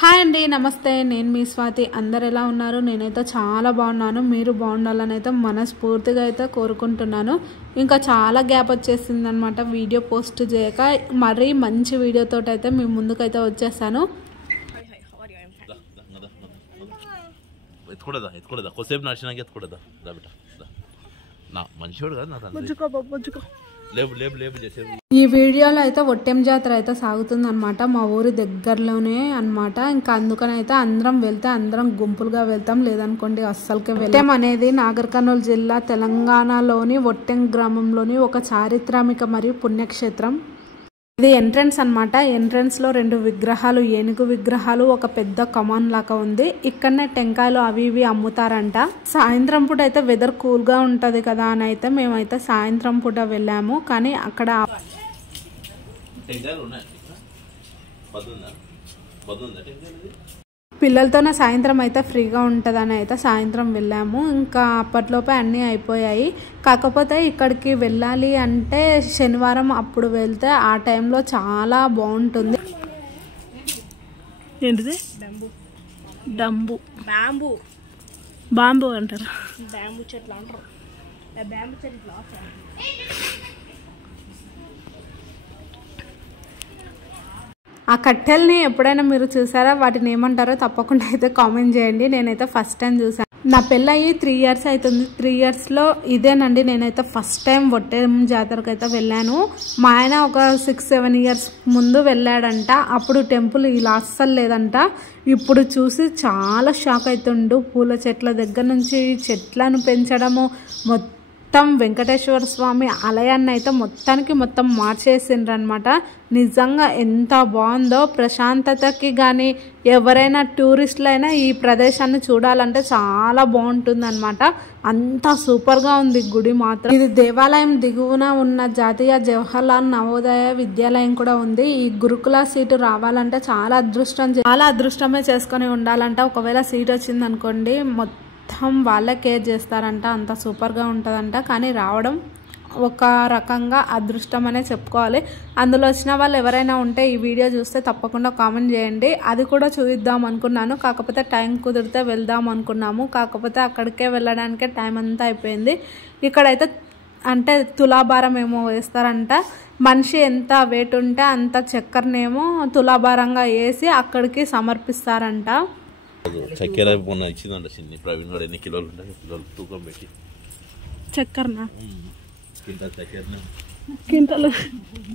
Hi అండి, నమస్తే. నేను మీ స్వాతి. అందరు ఎలా ఉన్నారు? నేనైతే చాలా బాగున్నాను. మీరు బాగుండాలని అయితే మనస్ఫూర్తిగా అయితే కోరుకుంటున్నాను. ఇంకా చాలా గ్యాప్ వచ్చేసింది అనమాట వీడియో పోస్ట్ చేయక. మరీ మంచి వీడియోతో అయితే మీ ముందుకైతే వచ్చేసాను. ఈ వీడియోలో అయితే ఒట్టెం జాతర అయితే సాగుతుంది అనమాట. మా ఊరి దగ్గరలోనే అనమాట. ఇంకా అందుకని అయితే అందరం వెళ్తే అందరం గుంపులుగా వెళ్తాం, లేదనుకోండి అస్సలకే ఒట్టెం అనేది నాగర్ కర్నూలు జిల్లా తెలంగాణలోని ఒట్టెం గ్రామంలోని ఒక చారిత్రాత్మక మరియు పుణ్యక్షేత్రం. ఇది ఎంట్రన్స్ అనమాట. ఎంట్రన్స్ లో 2 విగ్రహాలు, ఏనుగు విగ్రహాలు, ఒక పెద్ద కమాన్ లాగా ఉంది. ఇక్కడనే టెంకాయలు అవి ఇవి అమ్ముతారంట. సాయంత్రం పూట అయితే వెదర్ కూల్ గా ఉంటది కదా అని అయితే మేమైతే సాయంత్రం పూట వెళ్ళాము. కానీ అక్కడ పిల్లలతోనే సాయంత్రం అయితే ఫ్రీగా ఉంటుందని అయితే సాయంత్రం వెళ్ళాము. ఇంకా అప్పట్లోపే అన్నీ అయిపోయాయి. కాకపోతే ఇక్కడికి వెళ్ళాలి అంటే శనివారం అప్పుడు వెళ్తే ఆ టైంలో చాలా బాగుంటుంది. ఏంటిది? బాంబు అంటారు. బ్యాంబూ చెట్లు అంటారు. బ్యాంబూ చెట్లు ఆ కట్టెల్ని ఎప్పుడైనా మీరు చూసారా? వాటిని ఏమంటారో తప్పకుండా అయితే కామెంట్ చేయండి. నేనైతే ఫస్ట్ టైం చూసాను. నా పెళ్ళయి 3 years అవుతుంది. 3 yearsలో ఇదేనండి నేనైతే ఫస్ట్ టైం ఒట్టెం జాతరకు అయితే వెళ్ళాను. మా ఆయన ఒక 6-7 years ముందు వెళ్ళాడంట. అప్పుడు టెంపుల్ ఇలా అస్సలు లేదంట. ఇప్పుడు చూసి చాలా షాక్ అవుతుండు. పూల చెట్ల దగ్గర నుంచి చెట్లను పెంచడము, మొత్తం వెంకటేశ్వర స్వామి ఆలయాన్ని అయితే మొత్తం మార్చేసిండ్రు అనమాట. నిజంగా ఎంత బాగుందో. ప్రశాంతతకి కానీ ఎవరైనా టూరిస్టులైనా ఈ ప్రదేశాన్ని చూడాలంటే చాలా బాగుంటుంది అనమాట. అంత సూపర్గా ఉంది గుడి మాత్రం. ఇది దేవాలయం దిగువన ఉన్న జాతీయ జవహర్లాల్ నవోదయ విద్యాలయం కూడా ఉంది. ఈ గురుకుల సీటు రావాలంటే చాలా అదృష్టమే చేసుకొని ఉండాలంట. ఒకవేళ సీట్ వచ్చింది అనుకోండి మొత్తం వాళ్ళే కేర్ చేస్తారంట. అంత సూపర్గా ఉంటుందంట. కానీ రావడం ఒక రకంగా అదృష్టం అనే చెప్పుకోవాలి. అందులో వచ్చిన వాళ్ళు ఎవరైనా ఉంటే ఈ వీడియో చూస్తే తప్పకుండా కామెంట్ చేయండి. అది కూడా చూద్దాం అనుకున్నాను. కాకపోతే టైం కుదిరితే వెళ్దాం అనుకున్నాము. కాకపోతే అక్కడికే వెళ్ళడానికే టైం అంతా అయిపోయింది. ఇక్కడైతే అంటే తులాభారం ఏమో వేస్తారంట. మనిషి ఎంత వెయిట్ ఉంటే అంత చక్కెరనేమో తులాభారంగా వేసి అక్కడికి సమర్పిస్తారంట. చక్కెర ఇచ్చిందంట చిన్ని ప్రవీణ్ గారు. ఎన్ని కిలోలు ఉంటాయి? కిలోలు తూకం పెట్టి చక్కెరనా?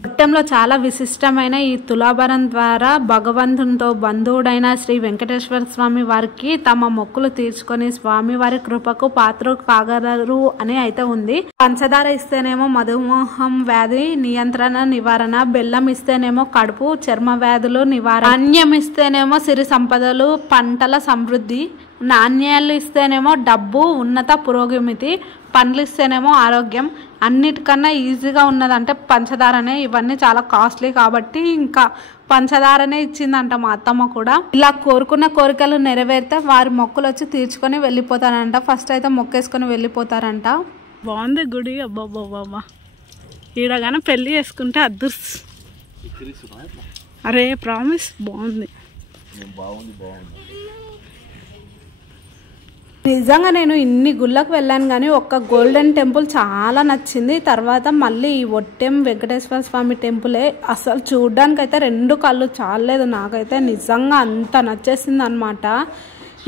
ఒట్టెంలో చాలా విశిష్టమైన ఈ తులాభారం ద్వారా భగవంతునితో బంధువుడైన శ్రీ వెంకటేశ్వర స్వామి వారికి తమ మొక్కులు తీర్చుకొని స్వామి వారి కృపకు పాత్ర కాగలరు అని అయితే ఉంది. పంచదార ఇస్తేనేమో మధుమేహం వ్యాధి నియంత్రణ నివారణ, బెల్లం ఇస్తేనేమో కడుపు చర్మ వ్యాధులు నివారణ, ధాన్యం ఇస్తేనేమో సిరి సంపదలు పంటల సమృద్ధి, నాణ్యాలు ఇస్తేనేమో డబ్బు ఉన్నత పురోగమితి, పండ్లు ఇస్తేనేమో ఆరోగ్యం. అన్నిటికన్నా ఈజీగా ఉన్నదంటే పంచదారనే. ఇవన్నీ చాలా కాస్ట్లీ కాబట్టి ఇంకా పంచదారనే ఇచ్చిందంట మా అత్తమ్మ కూడా. ఇలా కోరుకున్న కోరికలు నెరవేరితే వారి మొక్కులు వచ్చి తీర్చుకొని వెళ్ళిపోతారంట. ఫస్ట్ అయితే మొక్కేసుకొని వెళ్ళిపోతారంట. బాగుంది గుడి. అబ్బాబ్బాబ్బా, ఈడగానే పెళ్ళి చేసుకుంటే అదృష్. అరే ప్రామిస్ బాగుంది. నిజంగా నేను ఇన్ని గుళ్ళకు వెళ్ళాను కానీ ఒక్క గోల్డెన్ టెంపుల్ చాలా నచ్చింది. తర్వాత మళ్ళీ ఈ ఒట్టెం వెంకటేశ్వర స్వామి టెంపులే అసలు చూడ్డానికి అయితే 2 కళ్ళు చాలలేదు నాకైతే. నిజంగా అంత నచ్చేసింది అనమాట.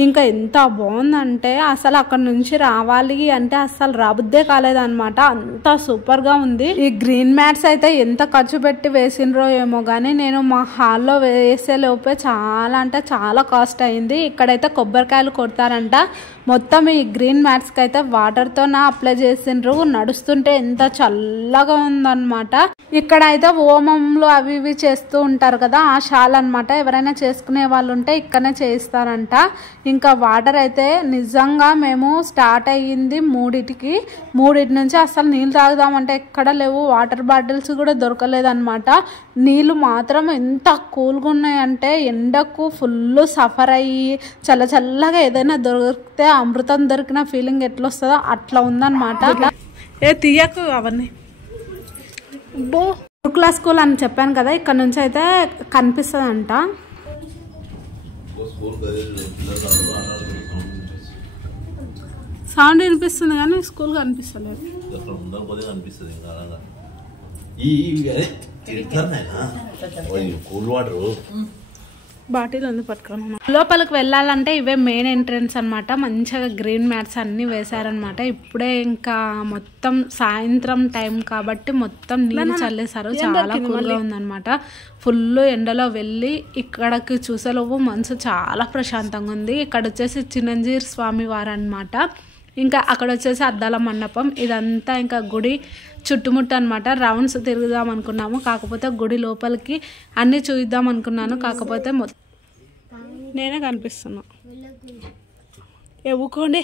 ఇంకా ఎంత బాగుందంటే అసలు అక్కడ నుంచి రావాలి అంటే అసలు రాబుద్దే కాలేదన్నమాట. అంత సూపర్గా ఉంది. ఈ గ్రీన్ మ్యాట్స్ అయితే ఎంత ఖర్చు పెట్టి వేసిండ్రో ఏమో కానీ నేను మా హాల్లో వేసే లోపే చాలా అంటే చాలా కాస్ట్ అయింది. ఇక్కడైతే కొబ్బరికాయలు కొడతారంట. మొత్తం ఈ గ్రీన్ మ్యాట్స్కి అయితే వాటర్తో అప్లై చేసిండ్రు. నడుస్తుంటే ఎంత చల్లగా ఉందన్నమాట. ఇక్కడ అయితే హోమంలు అవి ఇవి చేస్తూ ఉంటారు కదా, ఆ షాల్ అనమాట. ఎవరైనా చేసుకునే వాళ్ళు ఉంటే ఇక్కడనే చేయిస్తారంట. ఇంకా వాటర్ అయితే నిజంగా మేము స్టార్ట్ అయ్యింది 3 నుంచి అసలు నీళ్ళు తాగుదామంటే ఎక్కడ లేవు. వాటర్ బాటిల్స్ కూడా దొరకలేదన్నమాట. నీళ్ళు మాత్రం ఎంత కూల్గా ఉన్నాయంటే ఎండకు ఫుల్ సఫర్ అయ్యి చల్లగా ఏదైనా దొరికితే అమృతం దొరికిన ఫీలింగ్ ఎట్లా వస్తుందో అట్లా ఉందన్నమాట. ఏ తీయకు అవన్నీ. గురుకుల స్కూల్ అని చెప్పాను కదా, ఇక్కడ నుంచి అయితే కనిపిస్తుందంట. సౌండ్ వినిపిస్తుంది కానీ స్కూల్ కనిపిస్తలేదు. కూల్ వాటర్ బాటిల్ ఉంది పట్టుకున్నాను. లోపలికి వెళ్ళాలంటే ఇవే మెయిన్ ఎంట్రన్స్ అనమాట. మంచిగా గ్రీన్ మ్యాట్స్ అన్ని వేశారనమాట. ఇప్పుడే ఇంకా మొత్తం సాయంత్రం టైం కాబట్టి మొత్తం నీళ్ళు చల్లేశారు. చాలా కూల్గా ఉందన్నమాట. ఫుల్ ఎండలో వెళ్ళి ఇక్కడికి చూసేలోపు మనసు చాలా ప్రశాంతంగా ఉంది. ఇక్కడ వచ్చేసి చిరంజీవి స్వామి వారు అనమాట. ఇంకా అక్కడ వచ్చేసి అద్దాల మండపం. ఇదంతా ఇంకా గుడి చుట్టుముట్టు అనమాట. రౌండ్స్ తిరుగుదాం అనుకున్నాము, కాకపోతే గుడి లోపలికి అన్నీ చూద్దాం అనుకున్నాను, కాకపోతే నేనే కనిపిస్తున్నా. ఎవ్వుకోండి.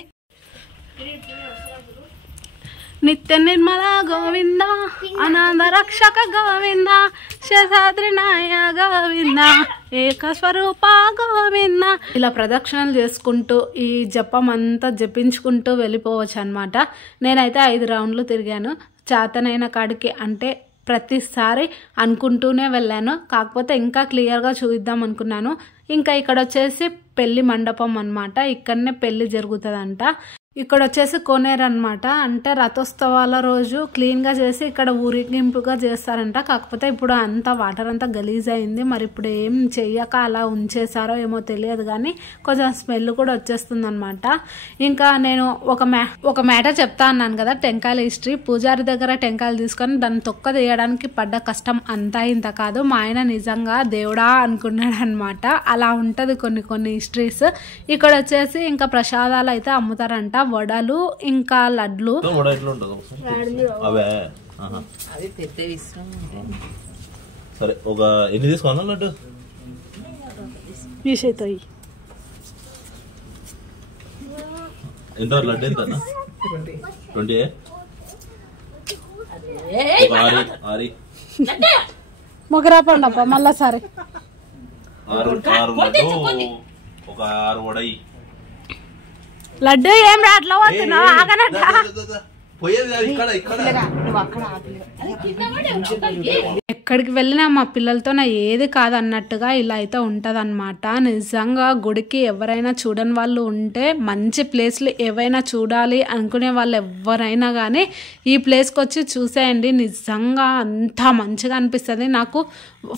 నిత్య నిర్మల గోవింద, అనాథ రక్షక గోవింద, శేషాద్రి నాయ గోవింద, ఏకస్వరూప గోవింద. ఇలా ప్రదక్షిణలు చేసుకుంటూ ఈ జపం అంతా జపించుకుంటూ వెళ్ళిపోవచ్చు అనమాట. నేనైతే 5 రౌండ్లు తిరిగాను. చేతనైన కాడికి అంటే ప్రతిసారి అనుకుంటూనే వెళ్ళాను, కాకపోతే ఇంకా క్లియర్గా చూద్దాం అనుకున్నాను. ఇంకా ఇక్కడ వచ్చేసి పెళ్లి మండపం అనమాట. ఇక్కడనే పెళ్లి జరుగుతుందంట. ఇక్కడ వచ్చేసి కోనేరు అనమాట. అంటే రథోత్సవాల రోజు క్లీన్గా చేసి ఇక్కడ ఊరేగింపుగా చేస్తారంట. కాకపోతే ఇప్పుడు అంతా వాటర్ అంతా గలీజ్ అయింది. మరి ఇప్పుడు ఏం చెయ్యక అలా ఉంచేసారో ఏమో తెలియదు, కానీ కొంచెం స్మెల్ కూడా వచ్చేస్తుంది అనమాట. ఇంకా నేను ఒక మ్యాటర్ చెప్తా అన్నాను కదా, టెంకాయల హిస్టరీ. పూజారి దగ్గర టెంకాయలు తీసుకొని దాన్ని తొక్క తీయడానికి పడ్డ కష్టం అంతా ఇంత కాదు. మా ఆయన నిజంగా దేవుడా అనుకున్నాడు అనమాట. అలా ఉంటుంది కొన్ని హిస్టరీస్. ఇక్కడ వచ్చేసి ఇంకా ప్రసాదాలు అయితే అమ్ముతారంట. వడలు ఇంకా లడ్లు. సరే, ఒక ఎన్ని తీసుకోవాలి లడ్డు? ఎంత లడ్డు? ఎంత 20? మొగరా పండప్ప మళ్ళా సరే 6 లడ్డు, ఒక 6 వడయి. లడ్డు ఏం రాట్లా పోతున్నావు? ఎక్కడికి వెళ్ళినా మా పిల్లలతో నా ఏది కాదన్నట్టుగా ఇలా అయితే ఉంటదన్నమాట. నిజంగా గుడికి ఎవరైనా చూడని వాళ్ళు ఉంటే, మంచి ప్లేస్లు ఏవైనా చూడాలి అనుకునే వాళ్ళు ఎవరైనా కానీ ఈ ప్లేస్కి వచ్చి చూసేయండి. నిజంగా అంత మంచిగా అనిపిస్తుంది. నాకు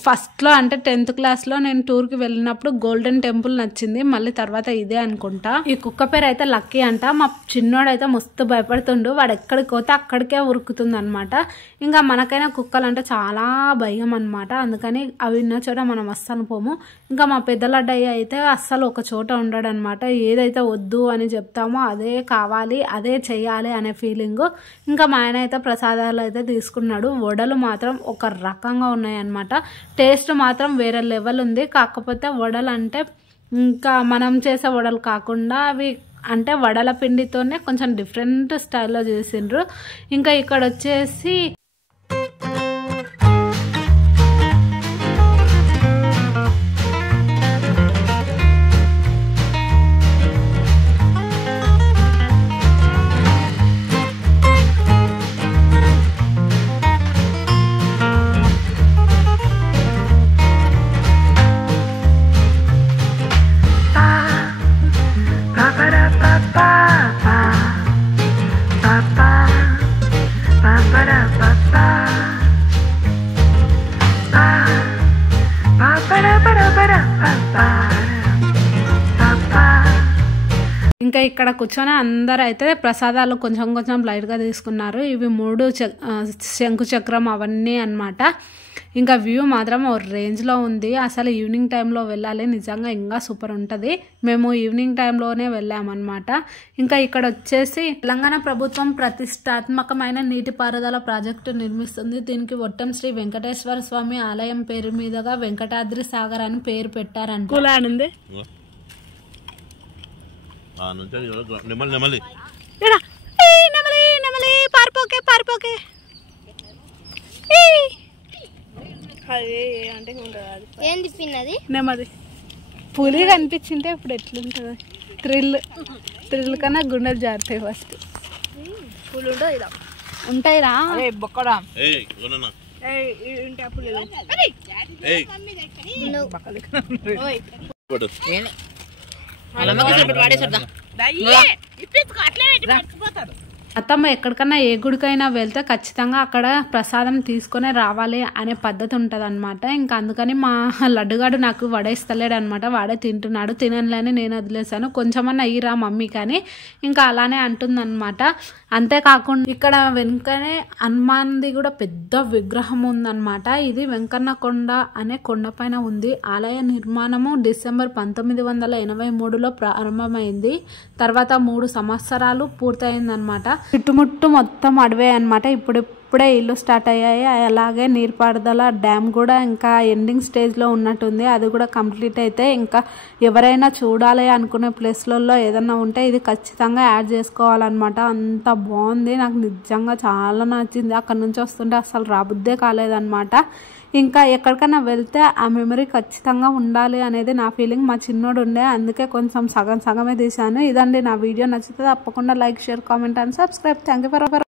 ఫస్ట్లో అంటే 10th క్లాస్లో నేను టూర్కి వెళ్ళినప్పుడు గోల్డెన్ టెంపుల్ నచ్చింది. మళ్ళీ తర్వాత ఇదే అనుకుంటా. ఈ కుక్క పేరు అయితే లక్కీ అంట. మా చిన్నోడైతే మస్తు భయపడుతుండు. వాడు ఎక్కడికి పోతే అక్కడికే ఉరుకుతుంది అనమాట. ఇంకా మనకైనా కుక్కలు అంటే చాలా భయం అనమాట. అందుకని అవి ఉన్న చోట మనం అస్సలు పోము. ఇంకా మా పెద్ద లడ్డయ్య అయితే అస్సలు ఒక చోట ఉండడు అనమాట. ఏదైతే వద్దు అని చెప్తామో అదే కావాలి, అదే చెయ్యాలి అనే ఫీలింగ్. ఇంకా మా ఆయన అయితే ప్రసాదాలు అయితే తీసుకున్నాడు. వడలు మాత్రం ఒక రకంగా ఉన్నాయన్నమాట. టేస్ట్ మాత్రం వేరే లెవెల్ ఉంది. కాకపోతే వడలు అంటే ఇంకా మనం చేసే వడలు కాకుండా అవి అంటే వడల పిండితోనే కొంచెం డిఫరెంట్ స్టైల్లో చేసిండ్రు. ఇంకా ఇక్కడ వచ్చేసి ఇంకా ఇక్కడ కూర్చొని అందరూ అయితే ప్రసాదాలు కొంచెం కొంచెం లైట్గా తీసుకున్నారు. ఇవి 3 శంకు చక్రం అవన్నీ అన్నమాట. ఇంకా వ్యూ మాత్రం ఓ రేంజ్లో ఉంది. అసలు ఈవినింగ్ టైంలో వెళ్ళాలి, నిజంగా ఇంకా సూపర్ ఉంటుంది. మేము ఈవినింగ్ టైంలోనే వెళ్ళామన్నమాట. ఇంకా ఇక్కడ వచ్చేసి తెలంగాణ ప్రభుత్వం ప్రతిష్టాత్మకమైన నీటిపారుదల ప్రాజెక్టు నిర్మిస్తుంది. దీనికి ఒట్టం శ్రీ వెంకటేశ్వర స్వామి ఆలయం పేరు మీదుగా వెంకటాద్రి సాగర్ అని పేరు పెట్టారంట. పారిపోకే ఏంది పిన్నది? నెమ్మది. పులి కనిపించింటే ఇప్పుడు ఎట్లుంటుంది? థ్రిల్ కన్నా గుండెలు జారుతాయి. ఫస్ట్ పూలు ఉంటాయి ఉంటాయిరా. బొక్కడా పట్టు. అత్తమ్మ ఎక్కడికన్నా ఏ గుడికైనా వెళ్తే ఖచ్చితంగా అక్కడ ప్రసాదం తీసుకొని రావాలి అనే పద్ధతి ఉంటుంది అనమాట. ఇంకా అందుకని మా లడ్డుగాడు నాకు వడేస్తలేడు అనమాట. వాడే తింటున్నాడు. తినలేని నేను వదిలేసాను. కొంచెమన్నా అయ్యిరా మమ్మీ కానీ ఇంకా అలానే అంటుందన్నమాట. అంతేకాకుండా ఇక్కడ వెనుకనే హనుమాన్ది కూడా పెద్ద విగ్రహం ఉందన్నమాట. ఇది వెంకన్న కొండ అనే కొండపైన ఉంది. ఆలయ నిర్మాణము డిసెంబర్ 1983లో ప్రారంభమైంది. తర్వాత 3 సంవత్సరాలు పూర్తయిందనమాట. చుట్టుముట్టు మొత్తం అడవే అనమాట. ఇప్పుడే ఇల్లు స్టార్ట్ అయ్యాయి. అలాగే నీరుపారుదల డ్యామ్ కూడా ఇంకా ఎండింగ్ స్టేజ్లో ఉన్నట్టుంది. అది కూడా కంప్లీట్ అయితే ఇంకా ఎవరైనా చూడాలి అనుకునే ప్లేస్లలో ఏదన్నా ఉంటే ఇది ఖచ్చితంగా యాడ్ చేసుకోవాలన్నమాట. అంత బాగుంది. నాకు నిజంగా చాలా నచ్చింది. అక్కడ నుంచి వస్తుంటే అసలు రాబుద్దే కాలేదన్నమాట. ఇంకా ఎక్కడికైనా వెళ్తే ఆ మెమరీ ఖచ్చితంగా ఉండాలి అనేది నా ఫీలింగ్. మా చిన్నోడు ఉండే, అందుకే కొంచెం సగమే తీశాను. ఇదండి నా వీడియో. నచ్చితే తప్పకుండా like, share, comment and subscribe. Thank you for